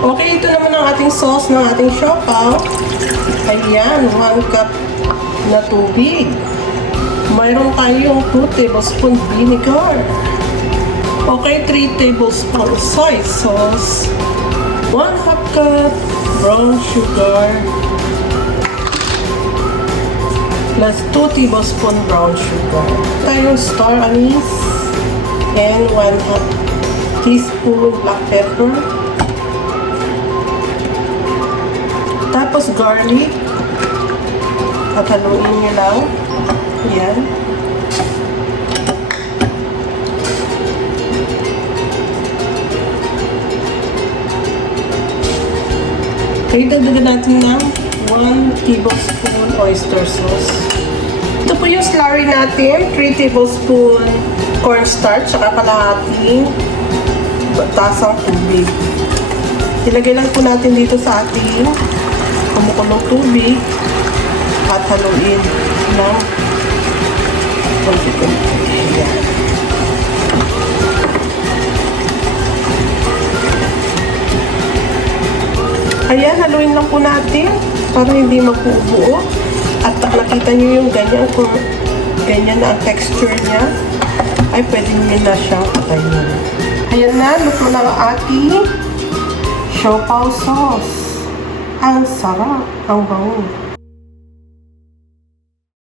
Okay, ito naman ang ating sauce ng ating siopao. Ayan, 1 cup na tubig. Mayroon tayong 2 tablespoon vinegar. Okay, 3 tablespoon soy sauce. 1/2 cup brown sugar. Plus 2 tablespoon brown sugar. Tayong star anise. And 1/2 teaspoon black pepper. Tapos garlic. At haluin nyo lang. Yan. Okay, dagdagan natin ng 1 tablespoon oyster sauce. Ito po yung slurry natin. 3 tablespoon cornstarch, saka kalahating tasang tubig. Ilagay lang po natin dito sa ating kumukulong tubig at haluin ng konti-konti. Ayan. Ayan, haluin lang po natin para hindi magbuo-buo. At nakita nyo yung ganyan, kung ganyan na ang texture niya, ay pwede nyo na siyang patayin. Ayan na, luto na ang ating siopao sauce. Ang sarap, ang bango.